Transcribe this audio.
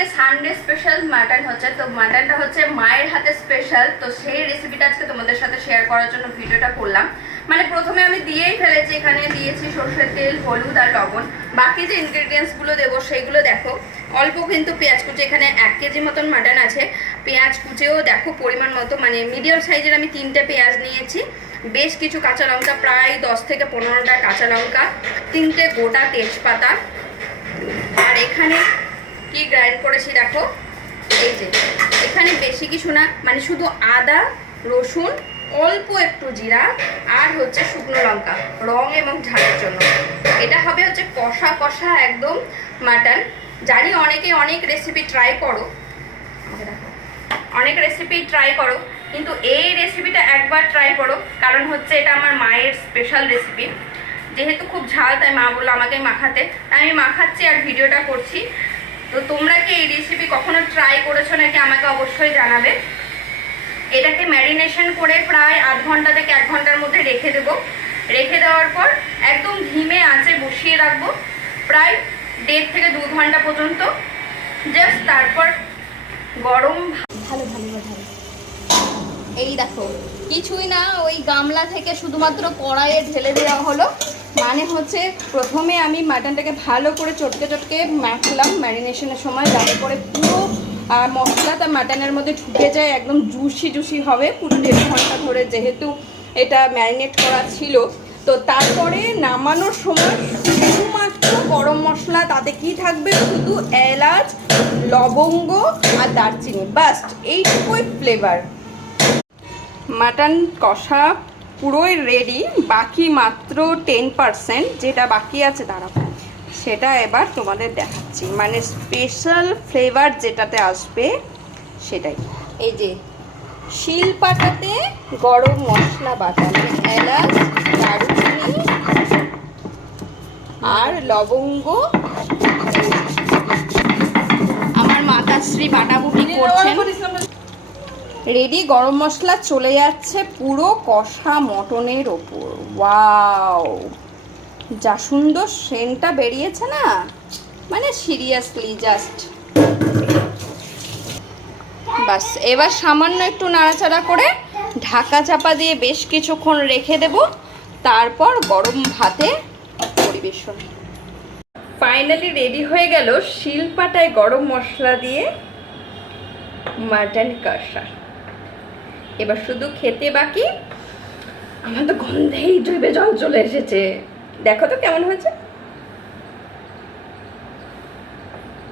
আজকে Sunday special mutton হচ্ছে, তো মাটনটা হচ্ছে মায়ের হাতে স্পেশাল। তো সেই রেসিপিটা আজকে তোমাদের সাথে শেয়ার করার জন্য ভিডিওটা করলাম। মানে প্রথমে আমি দিয়েই ফেলেছি, এখানে দিয়েছি সর্ষের তেল, হলুদ আর লবণ। বাকি যে ইনগ্রেডিয়েন্টসগুলো দেবো সেইগুলো দেখো। অল্প কিন্তু পেঁয়াজ কুচি, এখানে 1 কেজি মতন মাটন আছে। পেঁয়াজ কুচেও দেখো পরিমাণ মতো, মানে মিডিয়াম সাইজের আমি 3টে পেঁয়াজ নিয়েছি। বেশ কিছু কাঁচা লঙ্কা, প্রায় 10 থেকে 15টা কাঁচা লঙ্কা, 3টে গোটা তেজপাতা। আর এখানে কি গ্রাইন্ড করেছি দেখো, এই যে এখানে বেশি কিছু না, মানে শুধু আদা, রসুন, অল্প একটু জিরা আর হচ্ছে শুকনো লঙ্কা, রং এবং ঝালের জন্য। এটা হবে হচ্ছে কষা কষা একদম মাটন। জানি অনেকে অনেক রেসিপি ট্রাই করো, কিন্তু এই রেসিপিটা একবার ট্রাই করো, কারণ হচ্ছে এটা আমার মায়ের স্পেশাল রেসিপি। যেহেতু খুব ঝাল, তাই মা বললো আমাকে মাখাতে, আমি মাখাচ্ছি আর ভিডিওটা করছি। তো তোমরা কি এই রেসিপি কখনো ট্রাই করেছো নাকি আমাকে অবশ্যই জানাবে। এটাকে ম্যারিনেশন করে প্রায় আধ ঘন্টা থেকে 1 ঘন্টার মধ্যে রেখে দেবো। রেখে দেওয়ার পর একদম ধিমে আঁচে বসিয়ে রাখবো প্রায় 1.5 থেকে 2 ঘন্টা পর্যন্ত। জাস্ট তারপর গরম ভালো এই দেখো, কিছুই না, ওই গামলা থেকে শুধুমাত্র কড়াইয়ে ঢেলে দেওয়া হলো। মানে হচ্ছে প্রথমে আমি মাটনটাকে ভালো করে চটকে চটকে মাখলাম ম্যারিনেশনের সময়, যাতে করে পুরো মশলাটা মাটনের মধ্যে ঢুকে যায়, একদম জুসি হবে পুরো 1.5 ঘন্টা ধরে, যেহেতু এটা ম্যারিনেট করা ছিল। তো তারপরে নামানোর সময় শুধুমাত্র গরম মশলা, তাতে কি থাকবে, শুধু এলাচ, লবঙ্গ আর দারচিনি, বাস এইটুকুই ফ্লেভার। মাটন কষা পুরোই রেডি, বাকি মাত্র 10% যেটা বাকি আছে দাঁড়াও, সেটা এবার তোমাদের দেখাচ্ছি। মানে স্পেশাল ফ্লেভার যেটাতে আসবে সেটাই, এই যে শিলপাটাতে গরম মশলা বাটা, মানে এলাচ, দারুচিনি আর লবঙ্গ আমার মাতাশ্রী বাটাবুটি করছেন। রেডি গরম মশলা চলে যাচ্ছে পুরো কষা মটনের ওপর। ওয়াও, যা সুন্দর সেন্টটা বেরিয়েছে না, মানে সিরিয়াসলি জাস্ট। বাস এবার সামান্য একটু নাড়াচাড়া করে ঢাকা চাপা দিয়ে বেশ কিছুক্ষণ রেখে দেব, তারপর গরম ভাতে পরিবেশন। ফাইনালি রেডি হয়ে গেল শিলপাটায় গরম মশলা দিয়ে মাটন কষা। এবার শুধু খেতে বাকি। আমার তো গন্ধেই জিভে জল চলে এসেছে। দেখো তো কেমন হয়েছে।